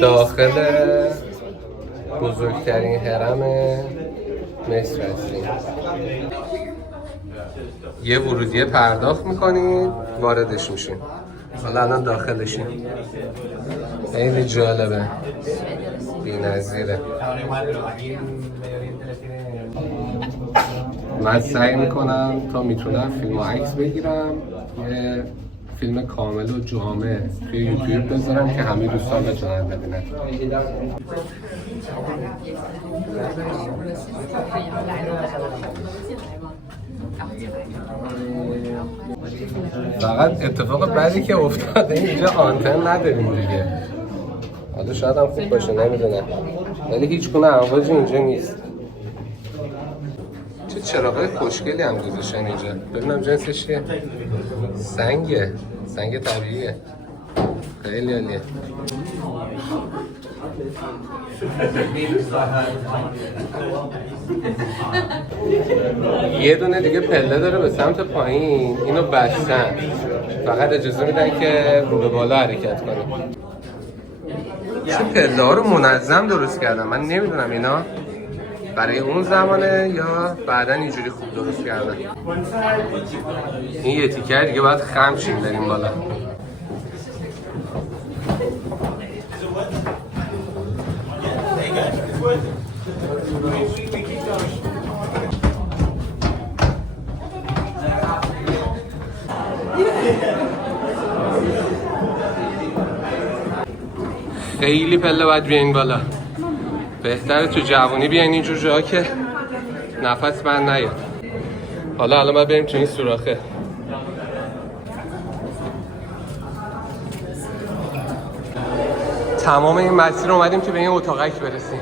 داخل بزرگترین هرم مصر هستیم. یه ورودیه پرداخت میکنید واردش میشین. حالا الان داخلشیم. خیلی جالبه، بی‌نظیره. من سعی میکنم تا میتونم فیلم و عکس بگیرم، یه فیلم کامل و جامع توی یوتیوب بذارم که همه دوستان بتونن ببینن. فقط اتفاق بعدی که افتاده اینجا آنتن نداریم دیگه. حالا شاید هم خوب باشه، نمیدونم، ولی هیچ گونه امواجی اینجا نیست. چه چراغای خوشگلی هم گذاشتن اینجا. ببینم جنسش چیه؟ سنگه، سنگ طبیعیه. خیلی عالیه. یه دونه دیگه پله داره به سمت پایین، اینو بستن، فقط اجازه میدن که رو به بالا حرکت کنیم. چه پله ها رو منظم درست کردن، من نمیدونم اینا برای اون زمانه یا بعدن اینجوری خوب درست کردن. این یه تیکر دیگه باید خم شیم بریم بالا. خیلی پله باید بیاین بالا. بهتره تو جوانی بیاین اینجور جاها که نفس بند نیاد. حالا باید بریم تو این سوراخه. تمام این مسیر اومدیم که به این اتاقک برسیم.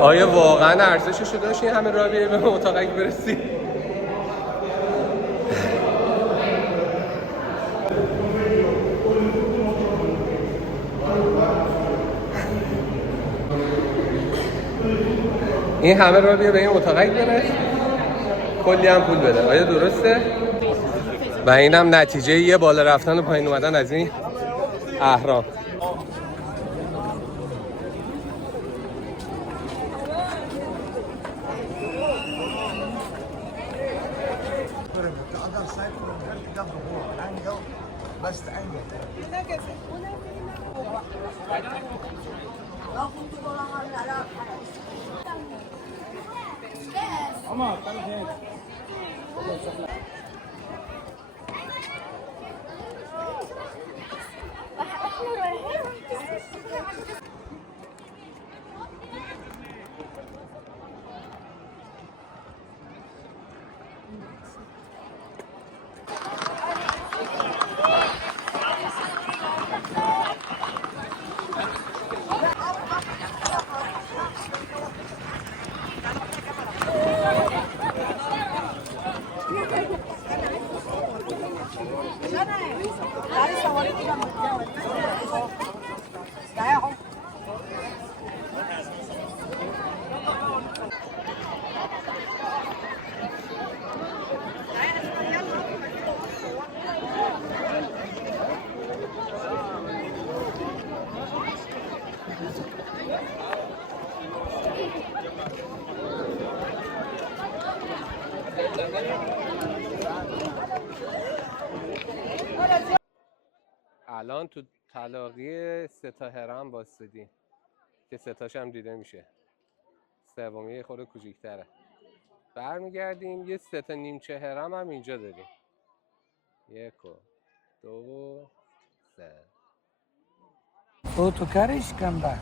آیا واقعا ارزششو داشت این همه راه بیایی به این اتاقک برسیم؟ این همه راه بیا به این اتاقک بره، کلی هم پول بده. آیا درسته؟ و اینم نتیجه یه بالا رفتن و پایین اومدن از این اهرام. الان تو تلاقی 3 تا هرم واسطیم که 3 تاش هم دیده میشه. سومی یه خورده کوچیک‌تره. برمیگردیم یه 3 تا نیمچه هرم هم اینجا داریم. 1 و 2 و 3. تو کارش کن با